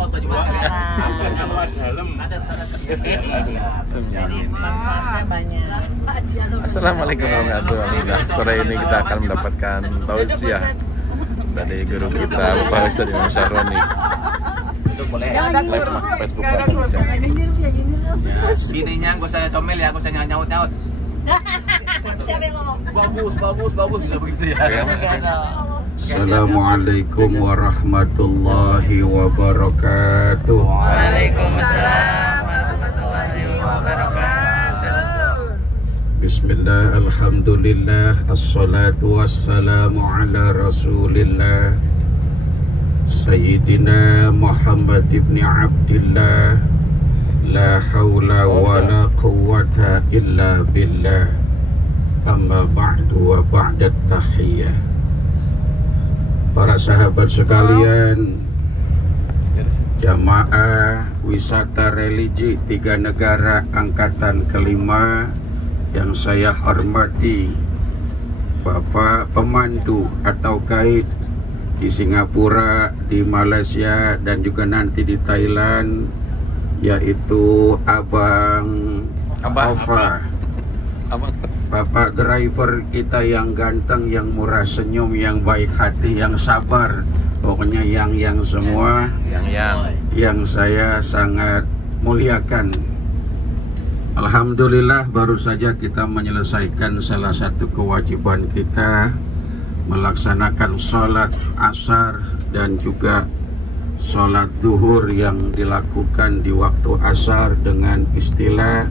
foto juga. Jadi manfaatnya banyak. Assalamualaikum warahmatullahi wabarakatuh. Sore ini kita akan mendapatkan tausiah dari guru kita Bapak Ustaz Imam Syahroni. Live sama Facebook Indonesia. Ininya gue saya comel ya, gue saya nyaut-nyaut. Siapa yang ngomong? Bagus gitu begitu ya. Assalamualaikum warahmatullahi wabarakatuh. Waalaikumsalam warahmatullahi wabarakatuh. Bismillah, alhamdulillah, assalatu wassalamu ala rasulillah Sayyidina Muhammad ibn Abdillah. La hawla wa la quwwata illa billah. Amma ba'du wa ba'da tahiyyah. Para sahabat sekalian, jamaah wisata religi 3 negara angkatan kelima yang saya hormati, Bapak pemandu atau guide di Singapura, di Malaysia, dan juga nanti di Thailand, yaitu Abang Ova, Bapak driver kita yang ganteng, yang murah senyum, yang baik hati, yang sabar, pokoknya yang semua, yang saya sangat muliakan. Alhamdulillah, baru saja kita menyelesaikan salah satu kewajiban kita, melaksanakan sholat asar dan juga sholat zuhur yang dilakukan di waktu asar dengan istilah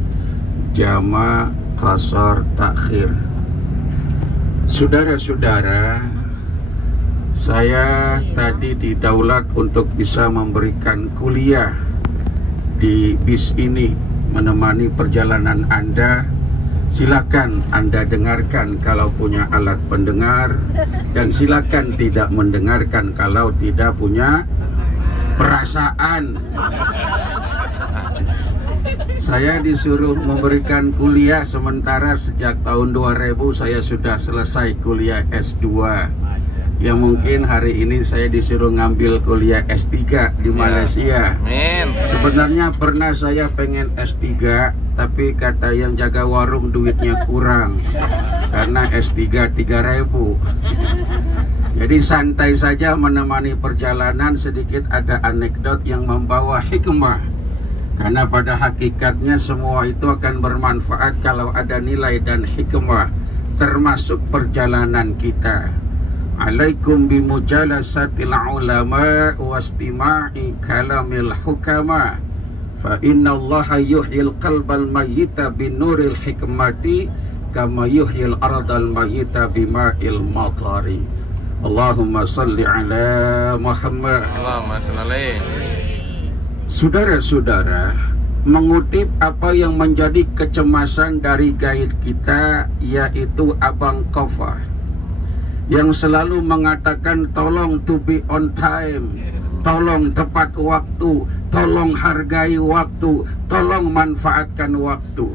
jama' qasar takhir. Saudara-saudara, saya tadi didaulat untuk bisa memberikan kuliah di bis ini, menemani perjalanan Anda. Silakan Anda dengarkan kalau punya alat pendengar, dan silakan tidak mendengarkan kalau tidak punya perasaan. Saya disuruh memberikan kuliah, sementara sejak tahun 2000 saya sudah selesai kuliah S2. Yang mungkin hari ini saya disuruh ngambil kuliah S3 di Malaysia. Sebenarnya pernah saya pengen S3, tapi kata yang jaga warung duitnya kurang, karena S3 3.000. Jadi santai saja menemani perjalanan, sedikit ada anekdot yang membawa hikmah. Karena pada hakikatnya semua itu akan bermanfaat kalau ada nilai dan hikmah, termasuk perjalanan kita. Alaikum bimujalasatil ulama wastima'i kalamil hukama. Fa inna allaha yuhyil qalbal mayyita binuril hikmati kama yuhyil ardal mayyita bima'il matari. Allahumma salli ala Muhammad. Allahumma salli. Saudara-saudara, mengutip apa yang menjadi kecemasan dari guide kita, yaitu Abang Ova, yang selalu mengatakan tolong to be on time, tolong tepat waktu, tolong hargai waktu, tolong manfaatkan waktu.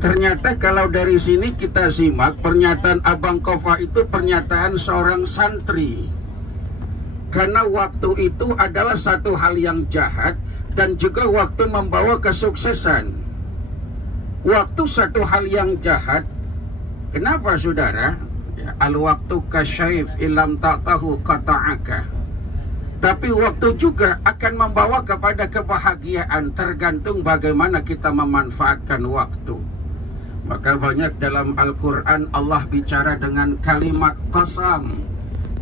Ternyata kalau dari sini kita simak, pernyataan Abang Ova itu pernyataan seorang santri. Karena waktu itu adalah satu hal yang jahat, dan juga waktu membawa kesuksesan. Waktu satu hal yang jahat. Kenapa saudara? Ya, al-waktu kasyaif ilam ta'tahu qata'aka. Tapi waktu juga akan membawa kepada kebahagiaan, tergantung bagaimana kita memanfaatkan waktu. Maka banyak dalam Al-Quran Allah bicara dengan kalimat qasam,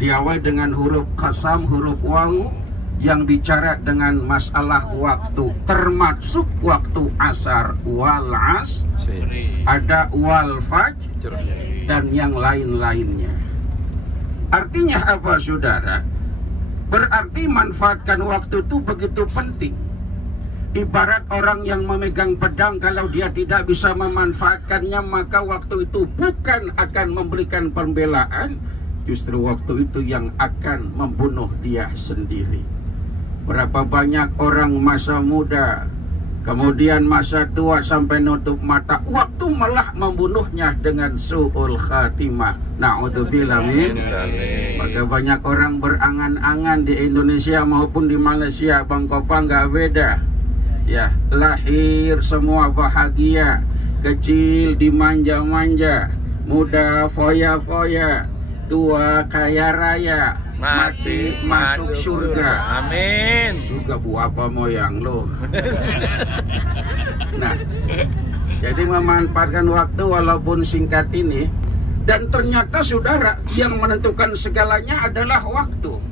diawali dengan huruf qasam, huruf wawu, yang bicara dengan masalah waktu, termasuk waktu asar, wal as, ada wal fajr, dan yang lain-lainnya. Artinya apa saudara? Berarti manfaatkan waktu itu begitu penting. Ibarat orang yang memegang pedang, kalau dia tidak bisa memanfaatkannya, maka waktu itu bukan akan memberikan pembelaan, justru waktu itu yang akan membunuh dia sendiri. Berapa banyak orang masa muda kemudian masa tua sampai nutup mata, waktu malah membunuhnya dengan su'ul khatimah. Na'udzubillah min. Maka banyak orang berangan-angan di Indonesia maupun di Malaysia, Bang Kopang nggak beda. Ya, lahir semua bahagia, kecil dimanja-manja, muda foya-foya, tua kaya raya, mati masuk surga. Amin. Surga buah apa moyang lo. Nah, jadi memanfaatkan waktu walaupun singkat ini. Dan ternyata saudara, yang menentukan segalanya adalah waktu.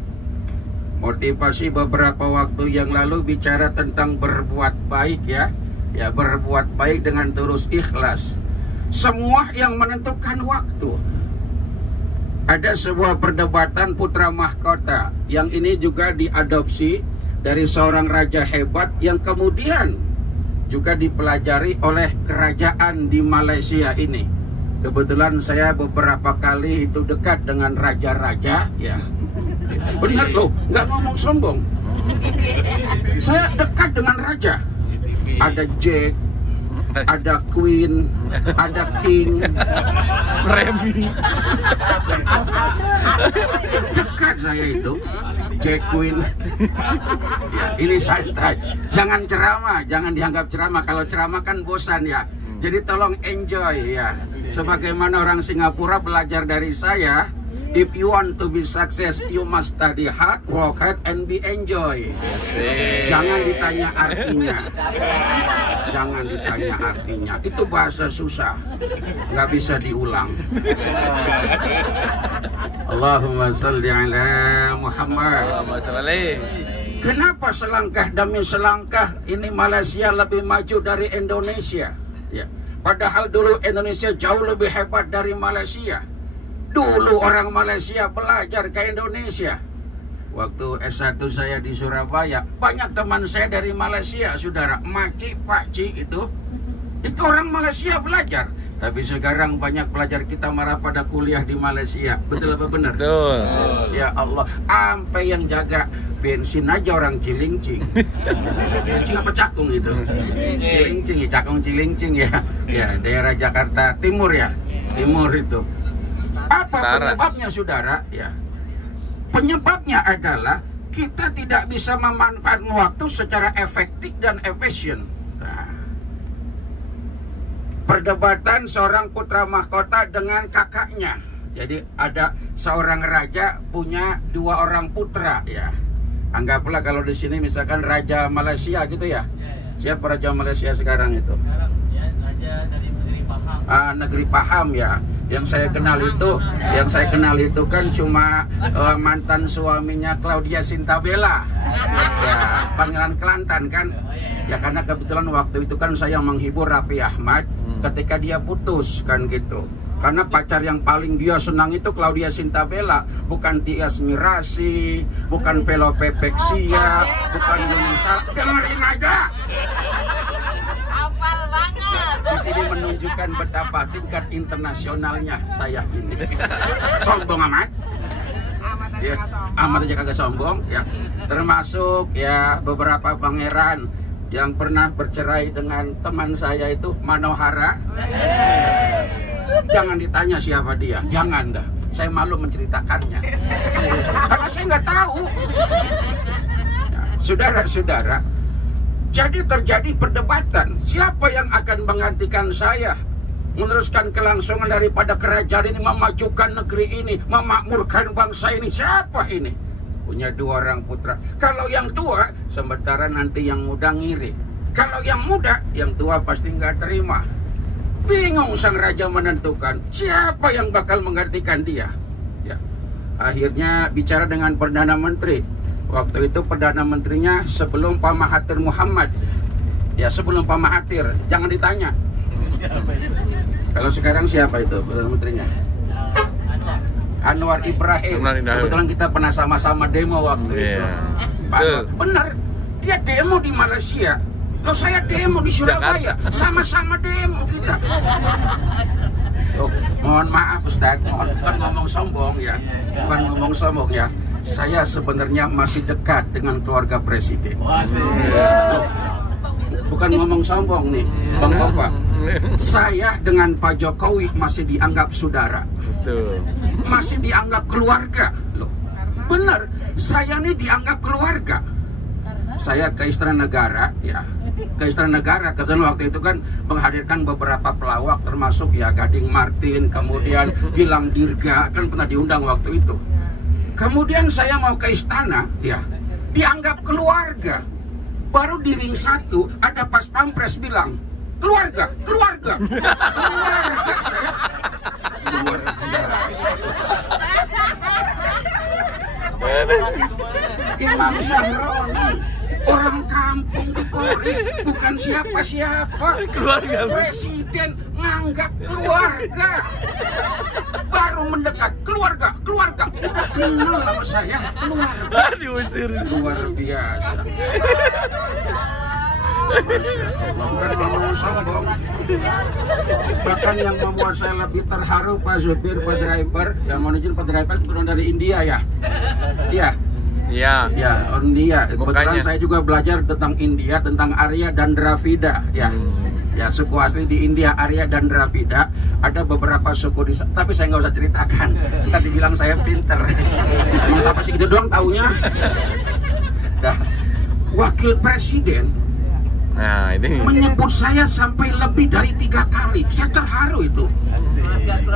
Motivasi beberapa waktu yang lalu bicara tentang berbuat baik ya. Ya, berbuat baik dengan tulus ikhlas. Semua yang menentukan waktu. Ada sebuah perdebatan putra mahkota yang ini juga diadopsi dari seorang raja hebat yang kemudian juga dipelajari oleh kerajaan di Malaysia ini. Kebetulan saya beberapa kali itu dekat dengan raja-raja ya. Benar loh, nggak ngomong sombong. Saya dekat dengan raja. Ada Jack, ada Queen, ada King, Remy. Dekat saya itu, Jack, Queen. Ya, ini santai. Jangan ceramah, jangan dianggap ceramah. Kalau ceramah kan bosan ya. Jadi tolong enjoy ya. Sebagaimana orang Singapura belajar dari saya, if you want to be success, you must study hard, work hard, and be enjoy. Jangan ditanya artinya. Jangan ditanya artinya. Itu bahasa susah, nggak bisa diulang. Allahumma salli ala Muhammad. Kenapa selangkah demi selangkah ini Malaysia lebih maju dari Indonesia? Ya, padahal dulu Indonesia jauh lebih hebat dari Malaysia. Dulu orang Malaysia belajar ke Indonesia. Waktu S1 saya di Surabaya, banyak teman saya dari Malaysia, saudara. Makcik, pakcik itu orang Malaysia belajar. Tapi sekarang banyak pelajar kita marah pada kuliah di Malaysia. Betul apa benar? Betul. Ya Allah, sampai yang jaga bensin aja orang Cilincing. Cilincing apa Cakung itu? Cilincing, Cakung Cilincing ya. Ya, daerah Jakarta Timur ya. Timur itu. Apa penyebabnya saudara? Ya, penyebabnya adalah kita tidak bisa memanfaatkan waktu secara efektif dan efisien. Nah, perdebatan seorang putra mahkota dengan kakaknya. Jadi ada seorang raja punya 2 orang putra ya. Anggaplah kalau di sini misalkan raja Malaysia gitu ya. Siapa raja Malaysia sekarang itu? Raja dari negeri Pahang. Negeri Pahang ya. Yang saya kenal itu kan cuma mantan suaminya Claudia Sintabela. Ya, panggilan Kelantan kan. Ya karena kebetulan waktu itu kan saya menghibur Raffi Ahmad ketika dia putus kan gitu. Karena pacar yang paling dia senang itu Claudia Sintabela, bukan Tias Mirasi, bukan Velo Pepexia, bukan Yunisa. Dengerin aja. Hafal banget. Di sini menunjukkan betapa tingkat internasionalnya saya ini. Sombong amat. Ya, amat aja kagak sombong ya. Termasuk ya beberapa pangeran yang pernah bercerai dengan teman saya itu Manohara. Jangan ditanya siapa dia, jangan dah. Saya malu menceritakannya karena saya nggak tahu. Ya, saudara-saudara, jadi terjadi perdebatan siapa yang akan menggantikan saya, meneruskan kelangsungan daripada kerajaan ini, memajukan negeri ini, memakmurkan bangsa ini. Siapa ini? Punya 2 orang putra. Kalau yang tua, sementara nanti yang muda ngiri. Kalau yang muda, yang tua pasti nggak terima. Bingung sang raja menentukan siapa yang bakal menggantikan dia. Ya. Akhirnya bicara dengan Perdana Menteri. Waktu itu Perdana Menterinya sebelum Pak Mahathir Muhammad. Ya, sebelum Pak Mahathir. Jangan ditanya. Kalau sekarang siapa itu Perdana Menterinya? Anwar Ibrahim. Kebetulan kita pernah sama-sama demo waktu itu. Benar, dia demo di Malaysia. Loh, saya demo di Surabaya. Sama-sama demo kita. Loh, mohon maaf Ustaz, bukan ngomong sombong ya. Bukan ngomong sombong ya. Saya sebenarnya masih dekat dengan keluarga presiden. Loh, bukan ngomong sombong nih, Bang Bapak. Saya dengan Pak Jokowi masih dianggap saudara, Betul. masih dianggap keluarga. Loh, bener, saya nih dianggap keluarga. Saya ke Istana Negara, ya, ke Istana Negara. Kebetulan waktu itu kan menghadirkan beberapa pelawak, termasuk ya Gading Martin, kemudian Gilang Dirga, kan pernah diundang waktu itu. Kemudian saya mau ke istana, ya, dianggap keluarga. Baru di ring 1 ada pas pampres bilang, keluarga, keluarga, keluarga. Saya luar biasa. Imam Syahroni, orang kampung di Polres, bukan siapa-siapa. Keluarga. Presiden nganggap keluarga. Baru mendekat, keluarga, keluarga. Udah kenal sama saya, keluarga. Diusir. Luar biasa. Bukan ngomong sombong. Bahkan yang membuat saya lebih terharu, Pak supir, Pak driver, yang menuju Pak driver turun dari India ya. Iya. Iya. Ya, orang India. Kebetulan Mukanya. saya juga belajar tentang India, tentang Arya dan Dravida. Ya, ya suku asli di India, Arya dan Dravida. Ada beberapa suku di, tapi saya nggak usah ceritakan. Ntar dibilang saya pinter. Emang siapa sih gitu doang taunya. Nah, wakil presiden Nah, ini. menyebut saya sampai lebih dari 3 kali. Saya terharu itu.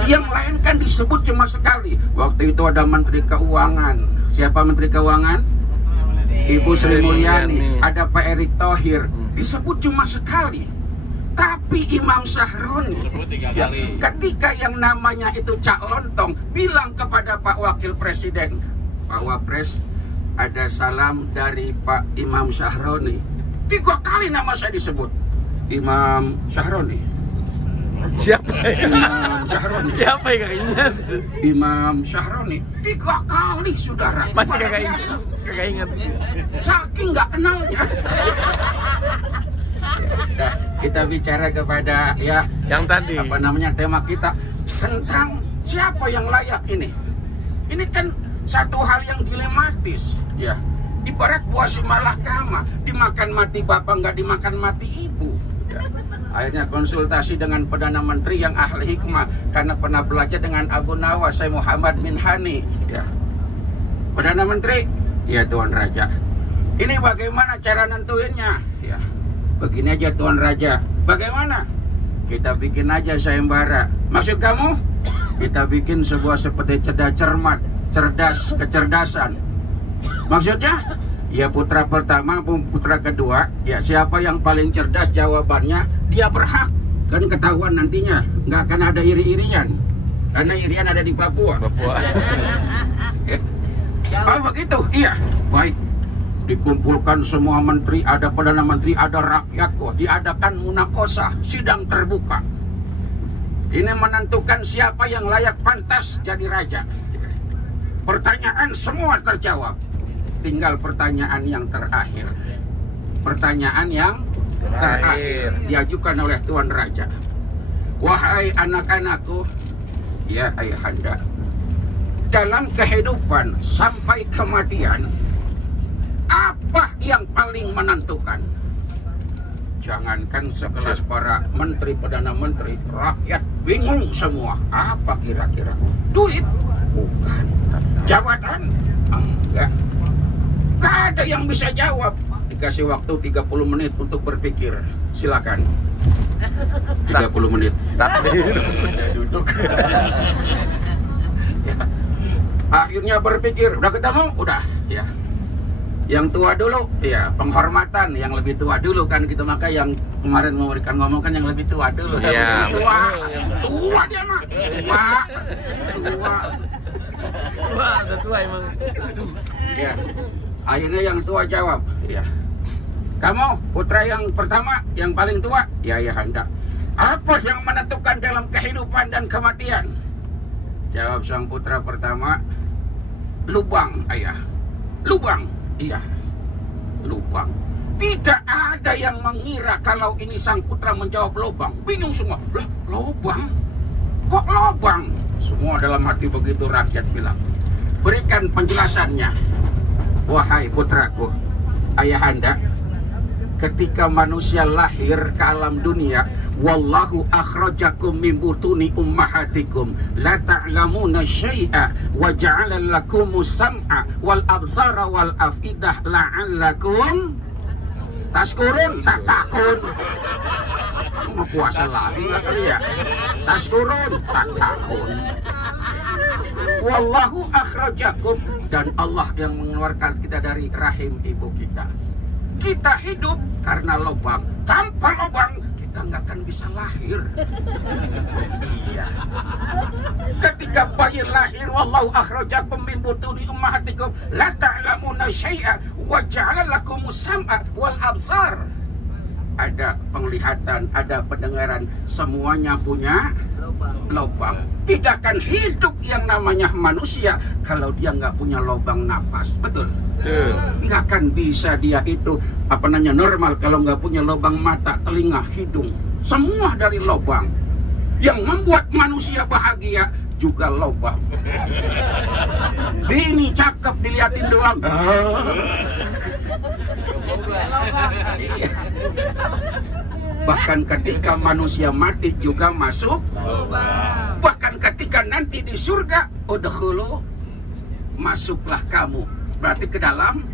Yang lain kan disebut cuma sekali. Waktu itu ada Menteri Keuangan. Siapa Menteri Keuangan? Ibu Sri Mulyani. Ada Pak Erick Thohir. Disebut cuma sekali. Tapi Imam Syahroni, ya, ketika yang namanya itu Cak Lontong bilang kepada Pak Wakil Presiden, Pak Wapres, ada salam dari Pak Imam Syahroni. 3 kali nama saya disebut. Imam Syahroni. Siapa ya? Imam Syahroni. Siapa yang gak ingat? Imam Syahroni 3 kali, saudara. Masih Luar kagak biasa. ingat. Kagak ingat. Saking nggak kenalnya. Ya, kita bicara kepada ya Yang tadi. apa namanya tema kita tentang siapa yang layak ini. Ini kan satu hal yang dilematis, ya. Ibarat buah si malakama, dimakan mati bapak nggak dimakan mati ibu. Ya. Akhirnya konsultasi dengan Perdana Menteri yang ahli hikmah karena pernah belajar dengan Abu Nawas, saya Muhammad bin Hani. Ya. Perdana Menteri, ya Tuan Raja. Ini bagaimana cara nentuinnya? Ya. Begini aja Tuan Raja. Bagaimana? Kita bikin aja sayembara. Maksud kamu? Kita bikin sebuah seperti cermat, cerdas, kecerdasan. Maksudnya? Ya putra pertama, putra kedua. Ya siapa yang paling cerdas jawabannya, dia berhak. Kan ketahuan nantinya. Nggak akan ada iri-irian. Karena irian ada di Papua. Papua. Oh begitu? Iya. Baik. Dikumpulkan semua menteri, ada Perdana Menteri, ada rakyat, diadakan munakosah, sidang terbuka. Ini menentukan siapa yang layak pantas jadi raja. Pertanyaan semua terjawab. Tinggal pertanyaan yang terakhir. Pertanyaan yang terakhir diajukan oleh Tuan Raja. Wahai anak-anakku, ya ayahanda, dalam kehidupan sampai kematian, apa yang paling menentukan? Jangankan sekelas para menteri, perdana menteri, rakyat bingung semua. Apa kira-kira? Duit? Bukan. Jabatan? Enggak. Gak ada yang bisa jawab. Dikasih waktu 30 menit untuk berpikir. Silakan. 30 menit. Takdir. Saya duduk. Ya. Akhirnya berpikir, udah ketemu? Udah, ya. Yang tua dulu, ya penghormatan. Yang lebih tua dulu kan gitu, maka yang kemarin memberikan ngomong kan yang lebih tua dulu. Iya, Tua, tua dia mah, tua. Wah, udah tua emang. Ya. Akhirnya yang tua jawab, ya. Kamu putra yang pertama, yang paling tua, ya ayahanda. Apa yang menentukan dalam kehidupan dan kematian? Jawab sang putra pertama, lubang, ayah. Lubang, iya. Lubang. Tidak ada yang mengira kalau ini sang putra menjawab lubang. Bingung semua. Lah, lubang? Kok lubang? Semua dalam hati begitu rakyat bilang. Berikan penjelasannya. Wahai putraku, ayahanda, ketika manusia lahir ke alam dunia, wallahu akhrajakum min butuni ummahatikum la ta'lamuna syai'a wa ja'ala lakumus sam'a wal absara wal afidah la'allakum tashkurun. Takun mau puasa lagi nggak kali ya? Tashkurun, takun. Wallahu akhrajakum, dan Allah yang mengeluarkan kita dari rahim ibu kita. Kita hidup karena lubang. Tanpa lubang kita nggak akan bisa lahir. Iya. Ketika bayi lahir, wallahu akhrajakum min butuni ummahatikum la ta'lamuna syai'a wa ja'ala lakumus sam'a wal absar. Ada penglihatan, ada pendengaran, semuanya punya lubang. Tidak akan hidup yang namanya manusia kalau dia nggak punya lubang napas. Betul? Nggak akan bisa dia itu normal kalau nggak punya lubang mata, telinga, hidung. Semua dari lubang. Yang membuat manusia bahagia juga lubang. Ini cakep dilihatin doang. Bahkan ketika manusia mati juga masuk. Bahkan ketika nanti di surga, udkhulu, masuklah kamu. Berarti ke dalam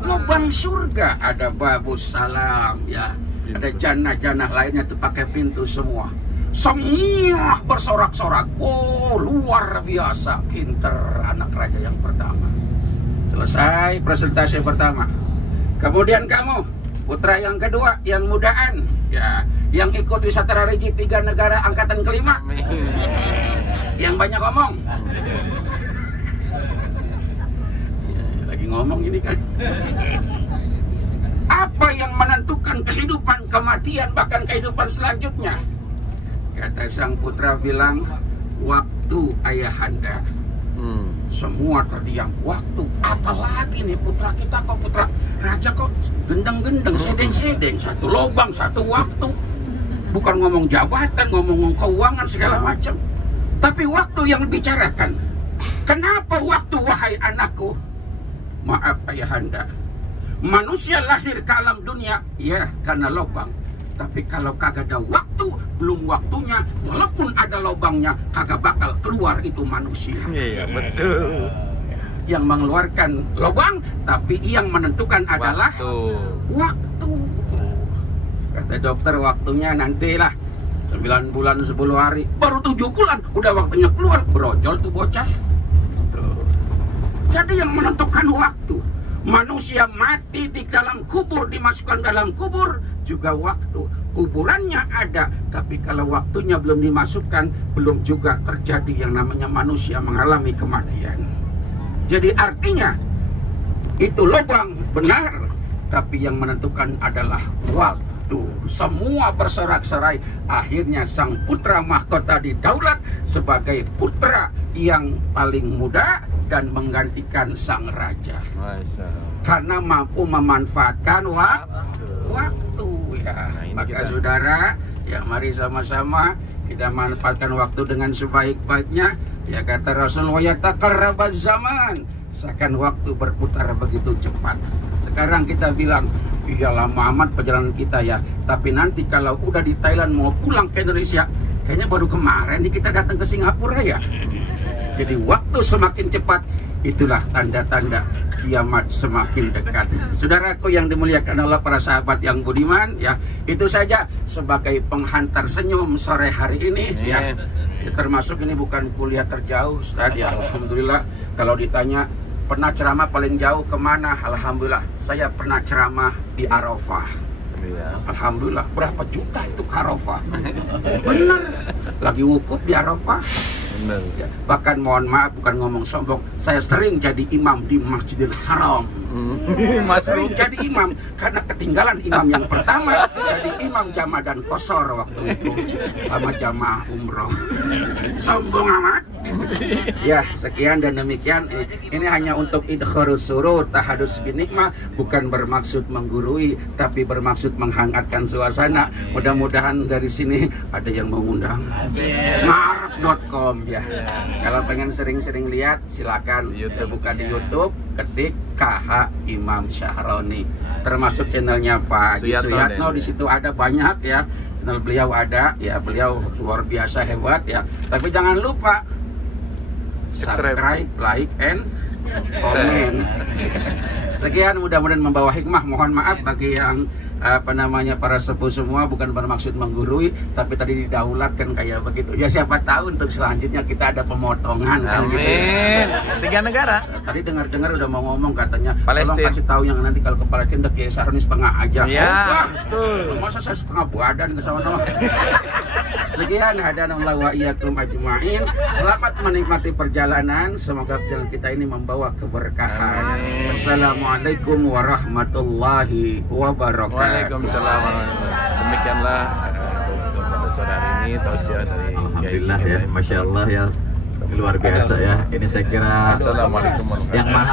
lubang surga. Ada babus salam ya. Ada jannah-jannah lainnya tuh pakai pintu semua. Semua bersorak-sorak. Oh, luar biasa, pinter anak raja yang pertama. Selesai presentasi pertama. Kemudian kamu, putra yang kedua, yang mudaan, ya, yang ikut wisata religi 3 negara angkatan kelima, yang banyak ngomong. Lagi ngomong ini kan. Apa yang menentukan kehidupan, kematian, bahkan kehidupan selanjutnya? Kata sang putra bilang, waktu ayahanda. Semua terdiam. Waktu, apalagi nih putra kita kok, putra raja kok gendeng-gendeng, sedeng-sedeng, satu lubang, satu waktu. Bukan ngomong jabatan, ngomong keuangan segala macam, tapi waktu yang dibicarakan. Kenapa waktu, wahai anakku? Maaf ayahanda, manusia lahir ke alam dunia ya karena lubang. Tapi kalau kagak ada waktu, belum waktunya, walaupun ada lubangnya, kagak bakal keluar itu manusia. Iya, betul. Yang mengeluarkan lubang, tapi yang menentukan adalah waktu. Kata dokter, waktunya nantilah 9 bulan 10 hari. Baru 7 bulan, udah waktunya keluar. Brojol tuh bocah. Tuh. Jadi yang menentukan waktu. Manusia mati di dalam kubur, dimasukkan dalam kubur, juga waktu. Kuburannya ada, tapi kalau waktunya belum dimasukkan, belum juga terjadi yang namanya manusia mengalami kematian. Jadi artinya, itu lubang benar, tapi yang menentukan adalah waktu. Semua bersorak-sorai. Akhirnya sang putra mahkota didaulat sebagai putra yang paling muda dan menggantikan sang raja. Karena mampu memanfaatkan waktu ya. Maka saudara, ya mari sama-sama kita manfaatkan waktu dengan sebaik-baiknya. Ya kata Rasul, wa yataqarrabaz zaman, seakan waktu berputar begitu cepat. Sekarang kita bilang, iya lama amat perjalanan kita ya. Tapi nanti kalau udah di Thailand mau pulang ke Indonesia, kayaknya baru kemarin kita datang ke Singapura ya. Jadi waktu semakin cepat, itulah tanda-tanda kiamat semakin dekat. Saudaraku yang dimuliakan Allah, para sahabat yang budiman, ya itu saja sebagai penghantar senyum sore hari ini. Ya, termasuk ini bukan kuliah terjauh, Ustaz. Ya, alhamdulillah. Kalau ditanya pernah ceramah paling jauh kemana? Alhamdulillah, saya pernah ceramah di Arafah. Alhamdulillah, berapa juta itu ke Arafah? Bener, lagi wukuf di Arafah. Ya, bahkan mohon maaf, bukan ngomong sombong, saya sering jadi imam di Masjidil Haram. Sering jadi imam karena ketinggalan imam yang pertama, jadi imam jamaah dan qashar waktu itu sama jamaah umroh. Sombong amat. Ya, sekian dan demikian. Ini hanya untuk idkharus surur, tahadus binikmah, bukan bermaksud menggurui, tapi bermaksud menghangatkan suasana. Mudah-mudahan dari sini ada yang mengundang. Marab.com ya. Kalau pengen sering-sering lihat, silakan buka di YouTube. ketik KH Imam Syahroni, termasuk channelnya Pak Haji Suyatno. Di situ ada banyak ya, channel beliau ada ya, beliau luar biasa hebat ya. Tapi jangan lupa subscribe, like, and komen. Sekian, mudah-mudahan membawa hikmah. Mohon maaf bagi yang para sepuh semua, bukan bermaksud menggurui, tapi tadi didaulatkan kayak begitu. Ya siapa tahu untuk selanjutnya kita ada pemotongan. Amin. Kan, 3 negara. Tadi dengar-dengar udah mau ngomong katanya, Palestina. tolong kasih tahu yang nanti kalau ke Palestina Kiai Syahroni setengah aja. Iya. Betul. Masa saya setengah badan ke sana. Sekian, hadanallahu wa iyyakum ajmain. Selamat menikmati perjalanan. Semoga perjalanan kita ini membawa keberkahan. Assalamualaikum warahmatullahi wabarakatuh. Waalaikumsalam. Demikianlah pada sore hari ini tausiah dari Alhamdulillah ya, Masya Allah ya, luar biasa ya. Ini saya kira Assalamualaikum warahmatullahi yang mahal.